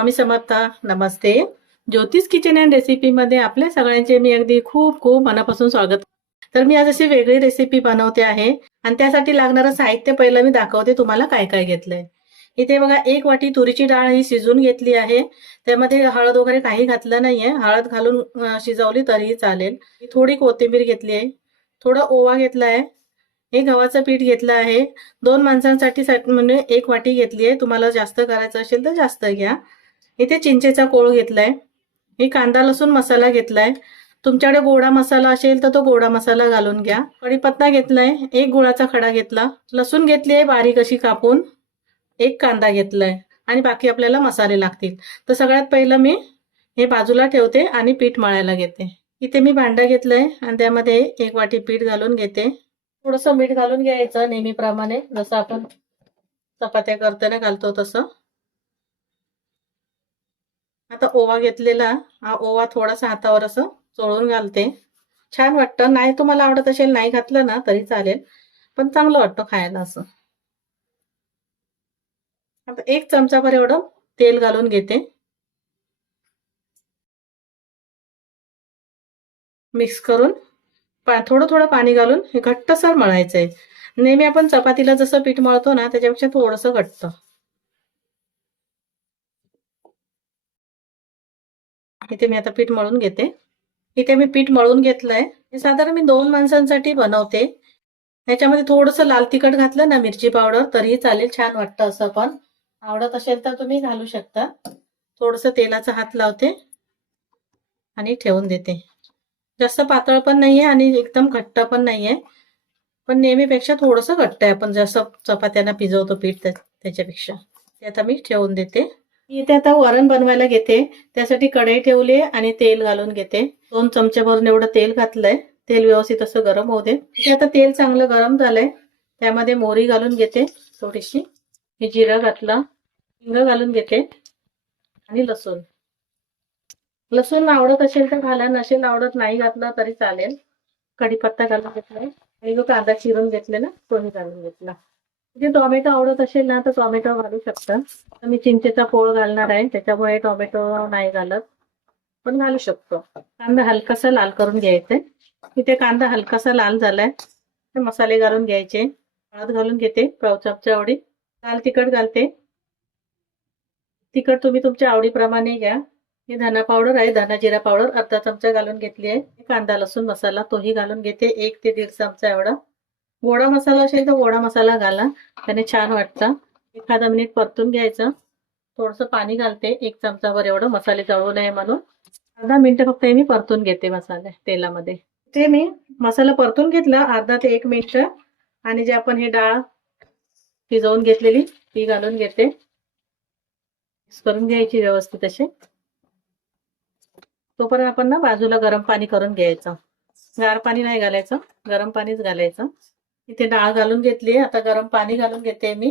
स्वामी समर्थ नमस्ते. ज्योतिष kitchen and रेसिपीमध्ये आपल्या सगळ्यांचे मी अगदी खूप खूप मनापासून स्वागत. तर मी आज अशी वेगळी रेसिपी बनवते आहे आणि त्यासाठी लागणारं साहित्य पहिलं मी दाखवते तुम्हाला काय काय घेतलंय. इथे बघा एक वाटी तुरीची डाळ ही शिजून घेतली आहे. त्यामध्ये हळद वगैरे काही घातलं नाहीये. हळद घालून शिजवली तरीही चालेल. थोडी कोथिंबीर घेतली आहे. थोडं ओवा घेतला आहे. हे गव्हाचं पीठ घेतलं आहे. दोन माणसांसाठी म्हणजे एक वाटी घेतली आहे. तुम्हाला जास्त करायचं असेल तर जास्त घ्या. इथे चिंचेचा कोळ घेतलाय. हे कांदा लसूण मसाला घेतलाय. तुमच्याकडे गोडा मसाला असेल तर तो गोडा मसाला घालून घ्या. कढीपत्ता घेतलाय एक गुळाचा खडा घेतला. लसूण घेतली आहे बारीक अशी कापून. एक कांदा घेतलाय. आणि बाकी आपल्याला मसाले लागतील. तर सगळ्यात पहिलं मी हे बाजूला ठेवते आणि पीठ मळायला घेते. इथे मी भांडं घेतलंय आणि त्यामध्ये एक वाटी पीठ घालून घेते. थोडस मीठ घालून घ्यायचं नेहमीप्रमाणे. जसं आपण चपात्या करताना घालतो तसं. आता ओवा घेतलेला. हा ओवा थोडासा हातावर असं चोळून घालते. छान वाटतं. नाही तुम्हाला आवडत असेल नाही घातलं ना तरी चालेल. पण चांगलं वाटतं खायला असं. आता एक चमचाभर एवढं तेल घालून घेते. मिक्स करून थोडं थोडं पाणी घालून हे घट्टसर मळायचं आहे नेहमी आपण चपातीला जसं पीठ मळतो ना त्याच्यापेक्षा थोडंसं घट्ट. इथे मी आता पीठ मळून घेते. इथे मी पीठ मळून घेतलंय. हे साधारण मी दोन माणसांसाठी बनवते. ह्याच्यामध्ये थोडंसं लाल तिखट घातलं ना मिरची पावडर तरीही चालेल छान वाटतं असं पण. आवडत असेल तर तुम्ही घालू शकता. थोडंसं तेलाचा हात लावते. आणि ठेवून देते. जास्त पातळ पण नाहीये आणि एकदम घट्ट पण नाहीये. पण नेहमीपेक्षा थोडंसं घट्ट आहे. आपण जसं चपात्यांना पिजवतो पीठ त्या- त्याच्यापेक्षा. ते आता मी ठेवून देते. मी इथे आता वरण बनवायला घेते. त्यासाठी कढई ठेवली आणि तेल घालून घेते. दोन चमचे भरून एवढं तेल घातलंय. तेल व्यवस्थित असं गरम होऊ दे. इथे आता तेल चांगलं गरम झालंय. त्यामध्ये मोहरी घालून घेते थोडीशी. हे जिरं घातलं. हिंग घालून घेते. आणि लसूण. लसूण आवडत असेल तर घाला. नसेल आवडत नाही घातलं तरी चालेल. कढीपत्ता घालून घेतलाय. आणि कांदा चिरून घेतलेला तोही घालून घेतला. जे टोमॅटो आवडत असेल ना तर टोमॅटो घालू शकता. तर मी चिंचेचा पोळ घालणार आहे त्याच्यामुळे टोमॅटो नाही घालत. पण घालू शकतो. कांदा हलकासा लाल करून घ्यायचा. इथे कांदा हलकासा लाल झालाय. ते मसाले घालून घ्यायचे. हळद घालून घेते पाव चमचा आवडी लाल तिखट घालते. तिखट तुम्ही तुमच्या आवडीप्रमाणे घ्या. हे धना पावडर आहे धना जिरा पावडर. अर्धा चमचा घालून घेतली आहे. कांदा लसूण मसाला तोही घालून घेते. एक ते दीड चमचा एवढा. गोडा मसाला असेल तर गोडा मसाला घाला. त्याने छान वाटतं. एखादा मिनिट परतून घ्यायचं. थोडंसं पाणी घालते. एक चमचावर एवढं मसाले जळू नये म्हणून. अर्धा मिनिट फक्त मी परतून घेते मसाले तेलामध्ये. ते मी मसाला परतून घेतला. अर्धा ते एक मिनिट आणि जे आपण हे डाळ शिजवून घेतलेली ती घालून घेते. मिक्स करून घ्यायची व्यवस्थित असे तोपर्यंत आपण ना बाजूला गरम पाणी करून घ्यायचं. गार पाणी नाही घालायचं. गरम पाणीच घालायचं. इथे डाळ घालून घेतली आता गरम पाणी घालून घेते मी.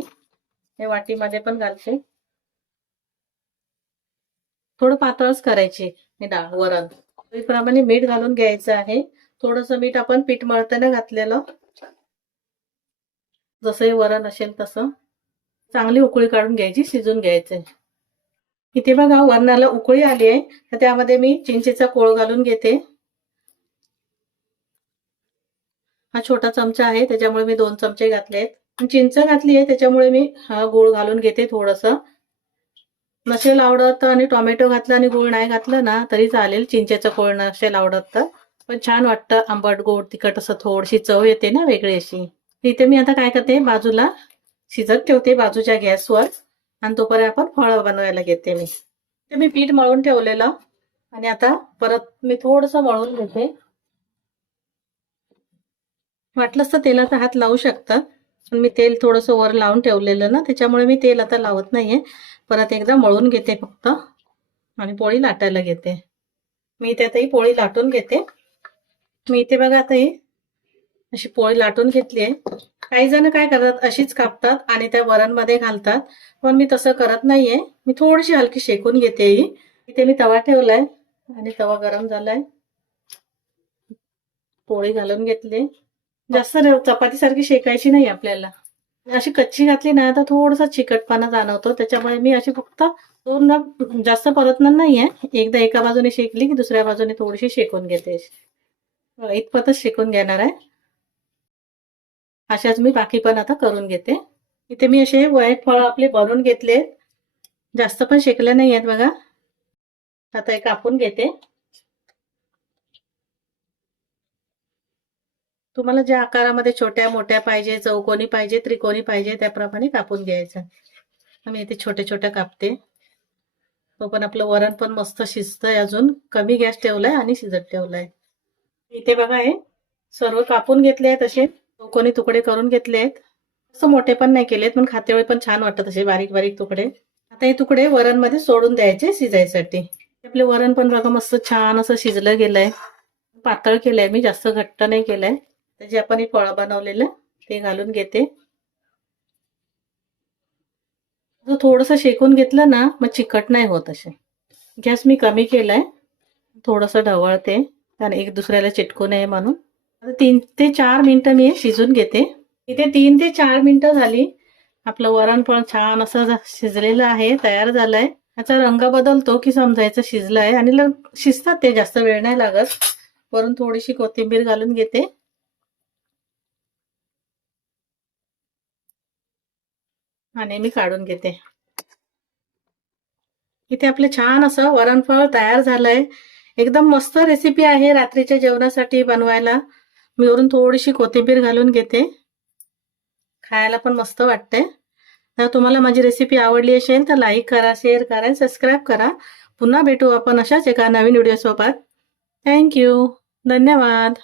हे वाटीमध्ये पण घालते. थोडं पातळच करायची हे डाळ वरण. प्रमाणे मीठ घालून घ्यायचं आहे. थोडस मीठ आपण पीठ मळताना घातलेलं. जसं हे वरण असेल तसं. चांगली उकळी काढून घ्यायची शिजून घ्यायचे. इथे बघा वरणाला उकळी आली आहे. तर त्यामध्ये मी चिंचेचा कोळ घालून घेते. हा छोटा चमचा आहे त्याच्यामुळे मी दोन चमचे घातले आहेत चिंच घातली आहे त्याच्यामुळे मी हा गुळ घालून घेते थोडस. नसेल आवडत आणि टोमॅटो घातला आणि गुळ नाही घातलं ना तरी चालेल. चिंचेचं कोळ नसेल आवडत तर. पण छान वाटतं आंबट गोड तिखट असं थोडीशी चव येते ना वेगळी अशी. इथे मी आता काय करते बाजूला शिजत ठेवते बाजूच्या गॅसवर. आणि तोपर्यंत आपण फळं बनवायला घेते मी. ते मी पीठ मळून ठेवलेलं. आणि आता परत मी थोडस मळून घेते. वाटलंच तर तेलाचा हात लावू शकता पण मी तेल थोडंसं वर लावून ठेवलेलं ना त्याच्यामुळे मी तेल आता लावत नाहीये. परत एकदा मळून घेते फक्त आणि पोळी लाटायला घेते. मी इथे पोळी लाटून घेते. मी इथे बघा आता ही अशी पोळी लाटून घेतली आहे काही जण काय करतात अशीच कापतात आणि त्या वरणमध्ये घालतात पण मी तसं करत नाहीये. मी थोडीशी हलकी शेकून घेते ही. इथे मी तवा ठेवलाय आणि तवा गरम झालाय. पोळी घालून घेतली. जास्त चपाती सारखी शेकायची नाही आपल्याला. अशी कच्ची घातली ना तर थोडासा चिकटपणा जाणवतो. त्याच्यामुळे मी अशी फक्त पूर्ण जास्त परतणार नाहीये. एकदा एका बाजूने शेकली की दुसऱ्या बाजूने थोडीशी शेकून घेते. इतपतच शेकून घेणार आहे. अशाच मी बाकी पण आता करून घेते. इथे मी असे व्हाईट फळ आपले बनवून घेतले जास्त पण शेकले नाही आहेत बघा. आता हे कापून घेते. तुम्हाला ज्या आकारामध्ये छोट्या मोठ्या पाहिजे चौकोनी पाहिजे त्रिकोणी पाहिजे त्याप्रमाणे कापून घ्यायचं. मी इथे छोटे छोटे कापते. तो पण आपलं वरण पण मस्त शिजतंय अजून. कमी गॅस ठेवलाय आणि शिजत ठेवलाय. इथे बघा हे सर्व कापून घेतले आहेत असे. चौकोनी तुकडे करून घेतले आहेत. असं मोठे पण नाही केलेत पण खातेवेळी पण छान वाटतात असे बारीक बारीक तुकडे. आता हे तुकडे वरणमध्ये सोडून द्यायचे शिजायसाठी. आपले वरण पण बघा मस्त छान असं शिजलं गेलंय. पातळ केलंय मी जास्त घट्ट नाही केलंय. त्याचे आपण हे फळं बनवलेलं ते घालून घेते. थोडंसं शेकून घेतलं ना मग चिकट नाही होत असे. गॅस मी कमी केलाय. थोडंसं ढवळते. कारण एक दुसऱ्याला चिटकू नये म्हणून. आता तीन ते चार मिनटं मी शिजून घेते. इथे तीन ते चार मिनटं झाली. आपलं वरण पण छान असं शिजलेलं आहे तयार झालंय. याचा रंग बदलतो की समजायचं शिजलं आहे आणि लग शिजतात ते जास्त वेळ नाही लागत. वरून थोडीशी कोथिंबीर घालून घेते. आणि मी काढून घेते. इथे आपले छान असं वरणफळ तयार झालंय. एकदम मस्त रेसिपी आहे रात्रीच्या जेवणासाठी बनवायला. मी वरून थोडीशी कोथिंबीर घालून घेते. खायला पण मस्त वाटते. तर तुम्हाला माझी रेसिपी आवडली असेल तर लाईक करा शेअर करा आणि सबस्क्राईब करा. पुन्हा भेटू आपण अशाच एका नवीन व्हिडिओसोबत थँक्यू धन्यवाद.